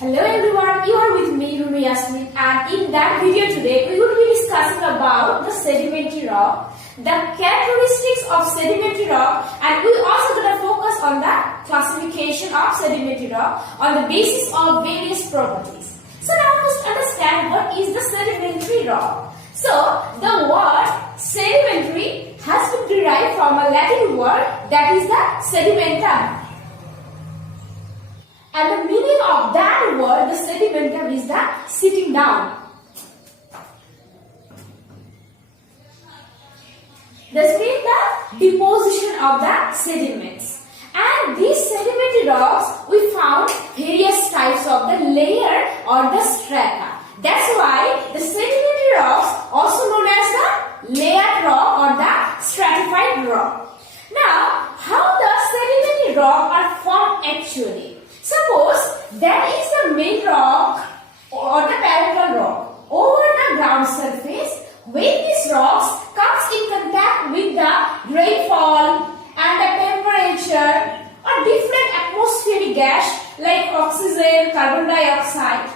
Hello everyone, you are with me Rumi Yasmin, and in that video today we will be discussing about the sedimentary rock, the characteristics of sedimentary rock, and we also going to focus on the classification of sedimentary rock on the basis of various properties. So now first understand what is the sedimentary rock. So the word sedimentary has been derived from a Latin word that is the sedimentum. And the meaning of that word, the sedimentum, is the sitting down. This means the deposition of the sediments. And these sedimentary rocks, we found various types of the layer or the strata. That's why the sedimentary rocks, also known as the layered rock or the stratified rock. Now, how the sedimentary rock are formed actually? Suppose that is the main rock or the parallel rock over the ground surface. When these rocks comes in contact with the rainfall and the temperature or different atmospheric gas like oxygen, carbon dioxide.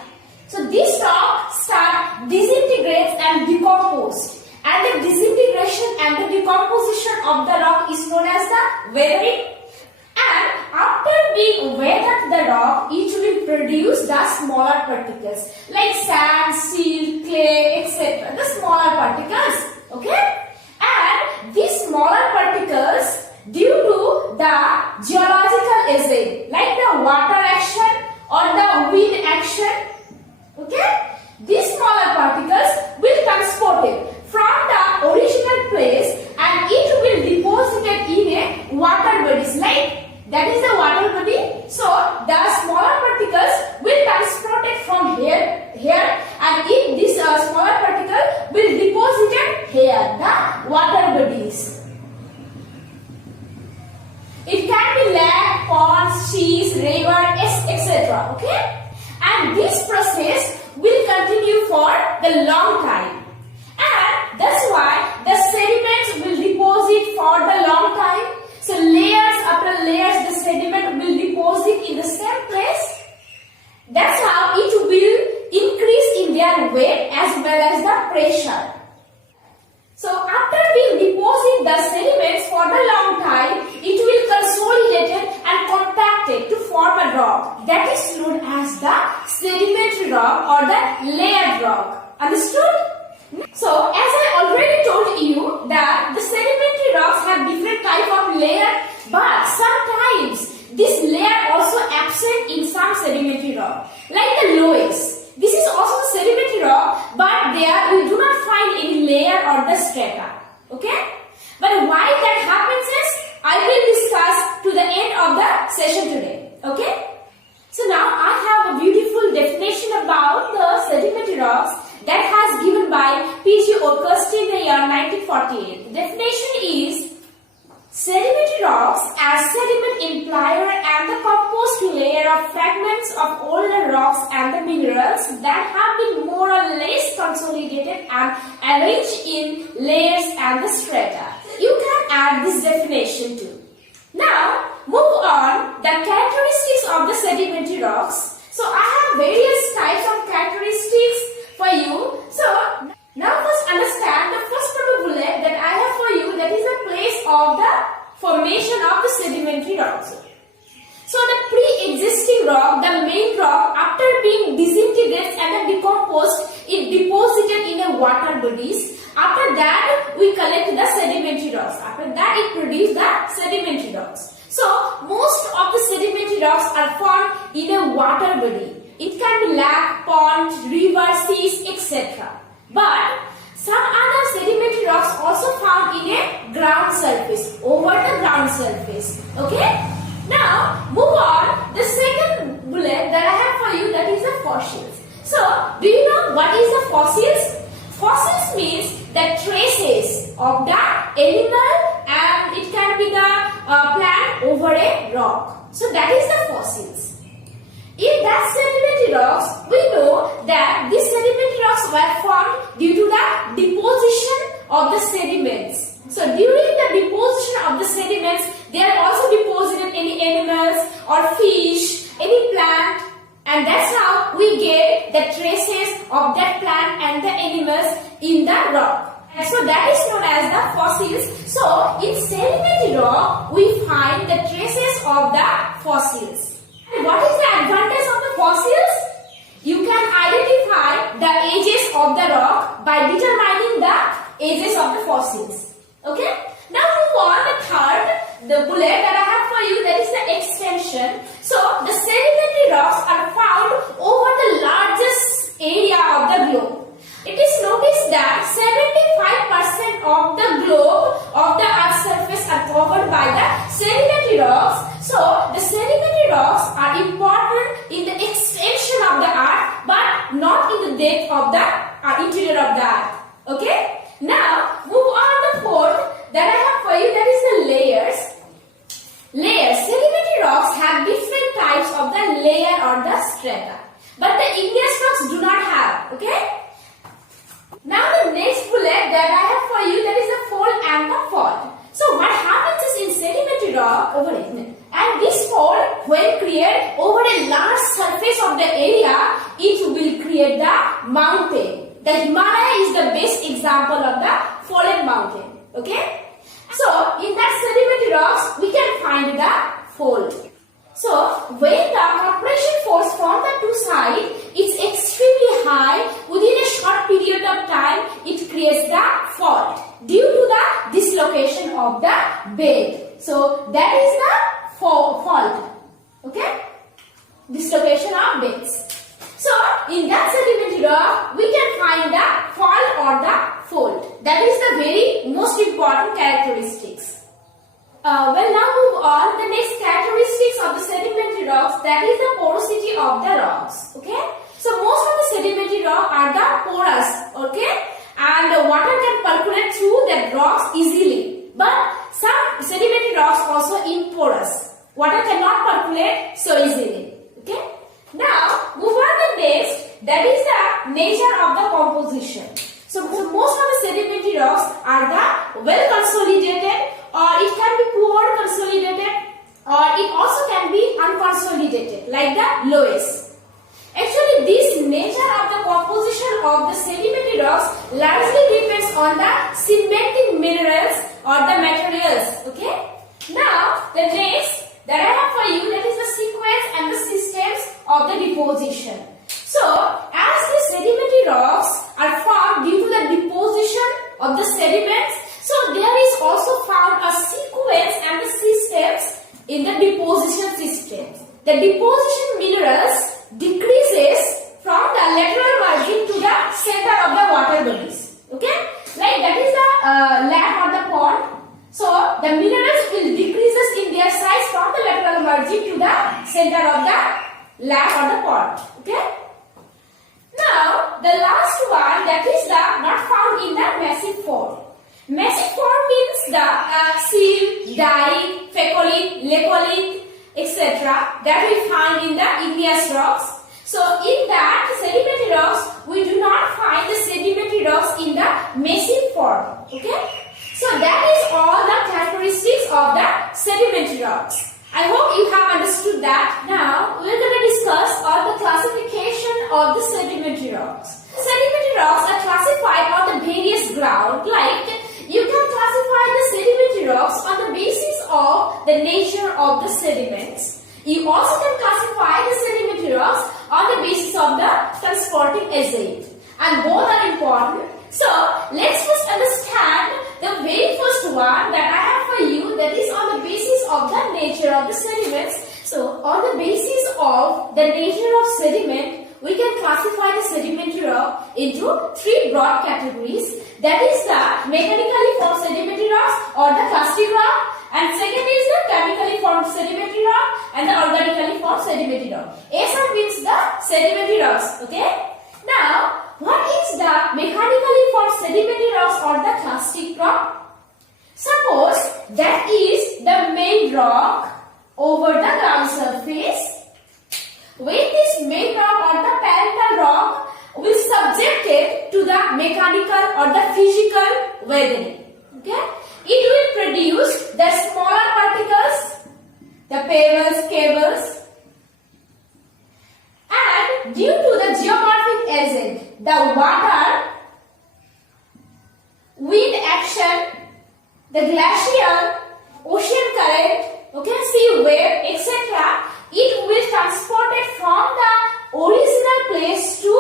So this rock start disintegrates and decompose. And the disintegration and the decomposition of the rock is known as the weathering. And after being weathered the rock, it will produce the smaller particles like sand, silt, clay, etc. The smaller particles. Okay? And these smaller particles, due to the geological agent like the water action or the wind action, okay? These smaller particles will transport it from the original place and it will deposit it in a water bodies like that is the water body. So the smaller particles will transport it from here and if this smaller particle will deposit it here, the water bodies. It can be lake, ponds, seas, river, etc. Okay? And this process will continue for the long time. And that's why the sediments will deposit for the long time. So layers after layers the sediment will deposit in the same place. That's how it will increase in their weight as well as the pressure. So after we deposit the sediments for the long time, it will consolidate it and compact it to form a rock. That is known as the sedimentary rock or the layered rock. Understood? So, as I already told you that the sedimentary rocks have different type of layer, but sometimes this layer also absent in some sedimentary rock, like the loess. This is also a sedimentary rock, but there we do not find any layer or the strata. Okay? But why that happens is I will discuss to the end of the session today. Okay? So now I have a beautiful definition about the sedimentary rocks that has given by P.G. Oakhurst in the year 1948. The definition is sedimentary rocks as sediment implier and the composed layer of fragments of older rocks and the minerals that have been more or less consolidated and arranged in layers and the strata. You can add this definition too. Now, move on the characteristics of the sedimentary rocks. So, I have various types of characteristics for you. So, now first understand the first bullet that I have for you, that is the place of the formation of the sedimentary rocks. So, the pre-existing rock, the main rock, after being disintegrated and then decomposed, it deposited in the water bodies. After that, we collect the sedimentary rocks. After that, it produced the sedimentary rocks. So, most of the sedimentary rocks are formed in a water body. It can be lake, pond, river, seas, etc. But some other sedimentary rocks also found in a ground surface, over the ground surface. Okay? Now, move on. The second bullet that I have for you, that is the fossils. So, do you know what is the fossils? Fossils means the traces of the animal and it can be the plant over a rock. So, that is the fossils. In that sedimentary rocks, we know that these sedimentary rocks were formed due to the deposition of the sediments. So, during the deposition of the sediments, they are also deposited any animals or fish, any plant, and that's how we get the traces of that plant and the animals in the rock. And so that is known as the fossils. So in sedimentary rock, we find the traces of the fossils. And what is the advantage of the fossils? You can identify the ages of the rock by determining the ages of the fossils. Okay? Now move on the third, the bullet that I have for you, that is the extension. So the sedimentary rocks are found over the largest area of the globe. It is noticed that 75% of the globe of the Earth's surface are covered by the sedimentary rocks. So the sedimentary rocks are important in the extension of the Earth, but not in the depth of the interior of the Earth. Okay? Now move on the fourth that I have for you, that is the layers. Layers. Sedimentary rocks have different types of the layer or the strata, but the igneous rocks do not have. Okay? Now the next bullet that I have for you, that is the fold and the fault. So what happens is in sedimentary rock over it, and this fold when created over a large surface of the area, it will create the mountain. The Himalaya is the best example of the fallen mountain. Okay? So in that sedimentary rocks we can find the fold. So when the compression force from the two sides is extremely high, within a short period of time it creates the fault due to the dislocation of the bed. So that is the fault. Okay? Dislocation of beds. So in that sedimentary rock we can find the fault or the fold. That is the very most important characteristics. Well, now move on. The next characteristics of the sedimentary rocks, that is the porosity of the rocks. Okay. So most of the sedimentary rocks are the porous. Okay. And the water can percolate through the rocks easily. But some sedimentary rocks also imporous. Water cannot percolate so easily. Okay. Now move on to the next. That is the nature of the composition. So most of the sedimentary rocks are the well consolidated, or it can be poor consolidated, or it also can be unconsolidated, like the loess. Actually, this nature of the composition of the sedimentary rocks largely depends on the cementing minerals or the materials. Okay. Now, the next that I have for you, that is the sequence and the systems of the deposition. So, as the sedimentary rocks are formed due to the deposition of the sediments, so there is also found a sequence and the systems in the deposition systems. The deposition minerals decreases from the lateral margin to the center of the water bodies. Okay, like that is the lake or the pond. So the minerals will decreases in their size from the lateral margin to the center of the lake or the pond. Okay. Now the last one, that is the not found in the massive form. Massive form means the sill, dike, phacolith, lepholith, etc. that we find in the igneous rocks. So in that sedimentary rocks, we do not find the sedimentary rocks in the massive form. Okay. So that is all the characteristics of the sedimentary rocks. I hope you have understood that. Now we are going to discuss all the classification of the sedimentary rocks. Sedimentary rocks are classified on the various ground, like you can classify the sedimentary rocks on the basis of the nature of the sediments. You also can classify the sedimentary rocks on the basis of the transporting agent, and both are important. So let's first understand the very first one that I have for you, that is on the basis of the nature of the sediments. So on the basis of the nature of sediment, we can classify the sedimentary rock into three broad categories. That is the mechanically formed sedimentary rocks or the clastic rock, and second is the chemically formed sedimentary rock and the organically formed sedimentary rock. SR means the sedimentary rocks. Okay. Now, what is the mechanically formed sedimentary rocks or the clastic rock? Suppose that is the main rock over the ground surface. When this main rock or the parental rock will subject it to the mechanical or the physical weathering. Okay? It will produce the smaller particles, the pebbles, cables, and due to the geomorphic agent, the water, wind action, the glacial, ocean current, okay, sea wave, etc., it will transport it from the original place to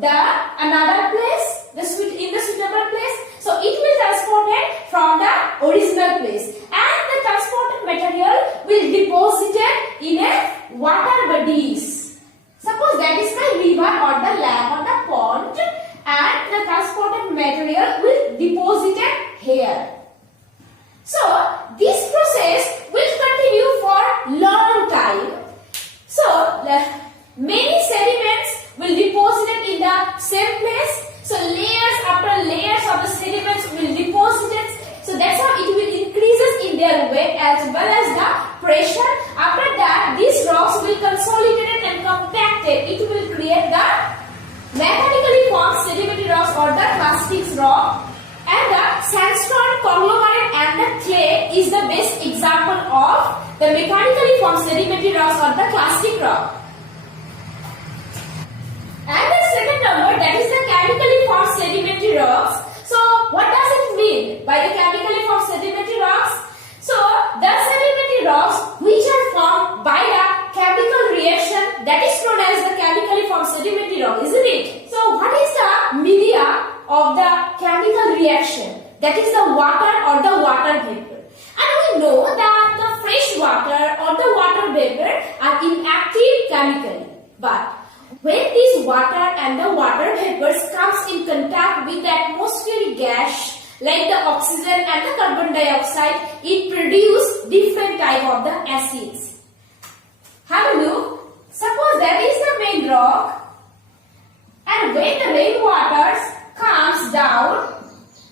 the another place, in the suitable place. So it will transport it from the original place, and the transported material will deposit it in a water bodies. Suppose that is my river or the lake or the pond, and the transported material will deposit it here. So this process will continue for long time. So many sediments will deposit it in the same place. So layers after layers of the sediments will deposit it. So that's how it will increases in their weight as well as the pressure. After that, these rocks will consolidate and compact it. It will create the mechanically formed sedimentary rocks or the clastic rock. And the sandstone, conglomerate and the clay is the best example of the mechanically formed sedimentary rocks or the clastic rock. And the second number, that is the chemically formed sedimentary rocks. So what does it mean by the chemically formed sedimentary rocks? So the sedimentary rocks which are formed by a chemical reaction, that is known as the chemically formed sedimentary rock, isn't it? So what is the media of the chemical reaction? That is the water or the water vapor. And we know that the fresh water or the water vapor are inactive chemically. But when this water and the water vapors comes in contact with the atmospheric gas like the oxygen and the carbon dioxide, it produces different type of the acids. Have a look. Suppose that is the main rock, and when the rainwater comes down,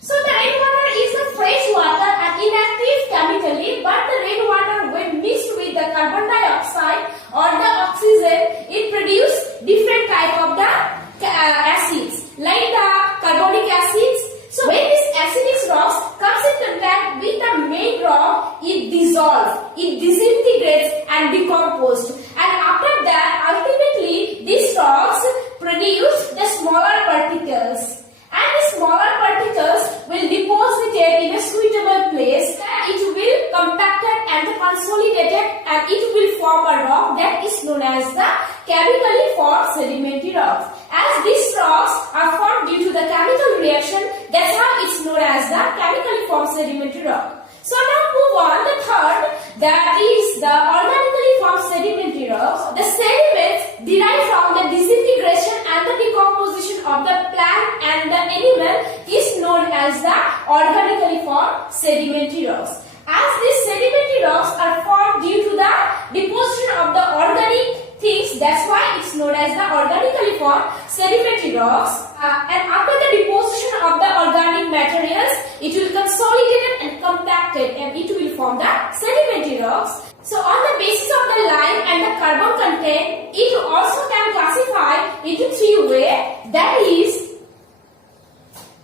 so the rainwater is the fresh water and inactive chemically, but the rainwater when mixed with the carbon dioxide or the oxygen, it produces different type of the acids like the carbonic acids. So when this acidic rocks comes in contact with the main rock, it dissolves, it disintegrates and decomposes. And after that, ultimately these rocks produce the smaller particles. And the smaller particles will deposit it in a suitable place. It will compact it and consolidate it, and it will form a rock that is known as the chemically formed sedimentary rocks. As these rocks are formed due to the chemical reaction, that's how it's known as the chemically formed sedimentary rock. So now move on the third, that is the organically formed sedimentary rocks. The sediments derived from the disintegration and the decomposition of the plant and the animal is known as the organically formed sedimentary rocks. As these sedimentary rocks are formed due to the deposition of the organic things, that's why it's known as the organically formed sedimentary rocks. And after the deposition of the organic materials, it will consolidate it and compact it, and it will form the sedimentary rocks. So on the basis of the lime and the carbon content, it also can classify into three ways, that is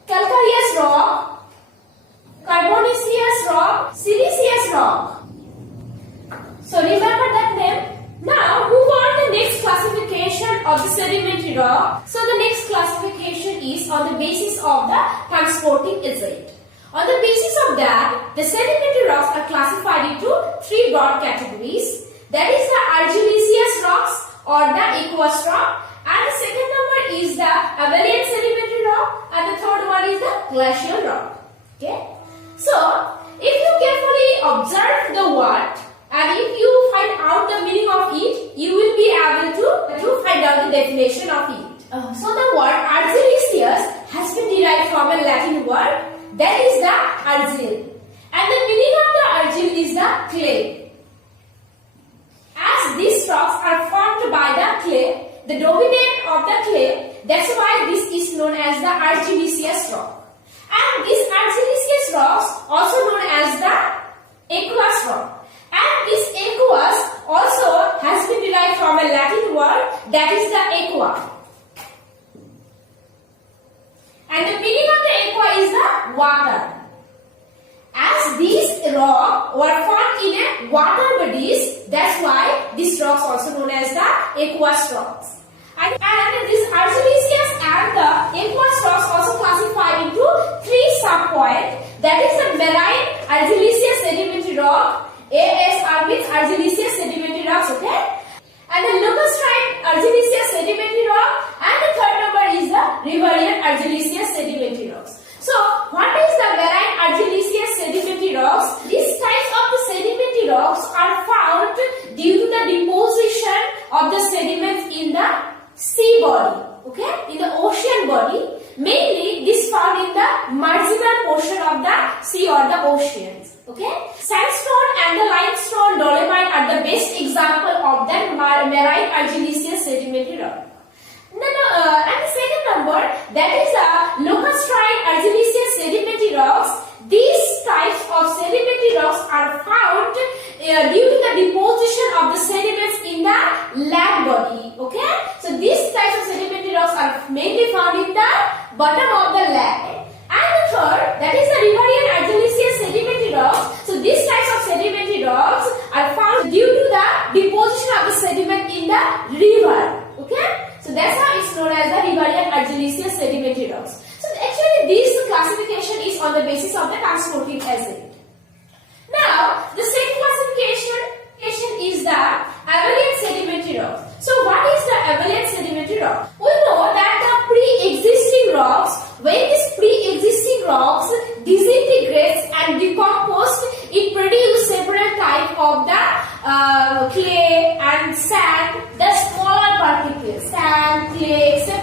calcareous rock, carbonaceous rock, siliceous rock. So remember that name. Now move on to the next classification of the sedimentary rock. So the next classification is on the basis of the transporting agent. On the basis of that, the sedimentary rocks are classified into three broad categories. That is the argillaceous rocks or the aqueous rock, and the second number is the abelian sedimentary rock, and the third one is the glacial rock. Okay. So if you carefully observe the word, and if you find out the meaning of it, you will be able to find out the definition of it. So the word argillaceous has been derived from a Latin word, that is the argil, and the meaning of the argil is the clay. As these rocks are formed by the clay, the dominant of the clay, that's why this is known as the argillaceous rock. And these argillaceous rocks also known as the aqueous rock. And this aqueous also has been derived from a Latin word, that is the aqua. And the meaning of the aqua is the water. As these rocks were formed in a water bodies, that's why these rocks also known as the aqueous rocks. And argillaceous sedimentary rocks, okay? And the lacustrine argillaceous sedimentary rock, and the third number is the riverian argillaceous sedimentary rocks. So, what is the marine argillaceous sedimentary rocks? These types of the sedimentary rocks are found due to the deposition of the sediments in the sea body, okay, in the ocean body. Mainly, this found in the marginal portion of the sea or the oceans, okay. Sandstone and the limestone dolomite are the best example of the marine argillaceous sedimentary rock. And the second number, that is the lacustrine argillaceous sedimentary rocks. These types of sedimentary rocks are found due to the deposition of the sediments in the land body, okay. So these types of sedimentary rocks are mainly found in the bottom of the land. And the third, that is the riverian argillaceous sedimentary rocks. So these types of sedimentary rocks are found due to the deposition of the sediment in the river, okay. So that's how it's known as the riverian argillaceous sedimentary rocks. So actually this classification is on the basis of the transporting agent. Now the second classification is the avalanche sedimentary rock. So what is the avalanche sedimentary rock? We know that the pre-existing rocks, when these pre-existing rocks disintegrates and decompose, it produces several types of the clay and sand, the smaller particles, sand, clay, etc.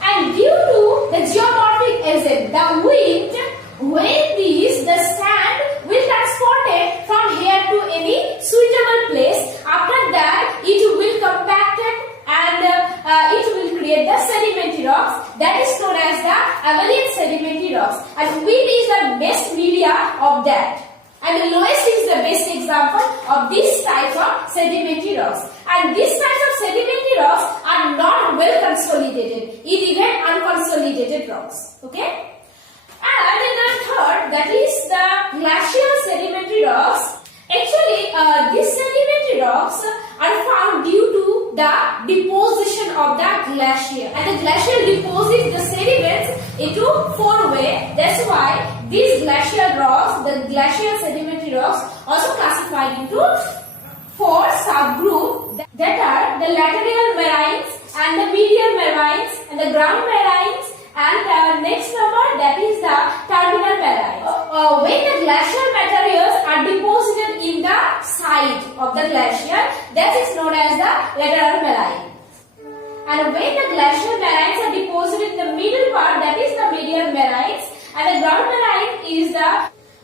And due to the geomorphic agent, the wind, when the sand will transport it from here to any suitable place, after that it will compact it and it will create the sedimentary rocks, that is known as the avalanche sedimentary rocks. And wind is the best media of that. And the lowest is the best example of these types of sedimentary rocks. And these types of sedimentary rocks are not well consolidated, even unconsolidated rocks, okay. And in the third, that is the glacial sedimentary rocks. Actually, these sedimentary rocks are found due to the deposition of the glacier. And the glacier deposits the sediments into four-way. That's why these glacial rocks, the glacial sedimentary rocks, also classified into four subgroups, that are the lateral marines and the medial marines and the ground marines. And next number, that is the terminal marines. When the glacial materials are deposited in the side of the glacier, that is known as the lateral marines. And when the glacial marines are deposited in the middle part, that is the medial marines. And the ground marine is the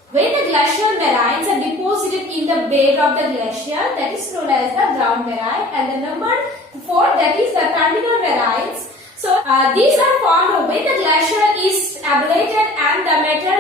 when the glacial marines are deposited in the bed of the glacier, that is known as the ground marine. And the number 4, that is the terminal marines. So these are formed when the glacier is ablated and the matter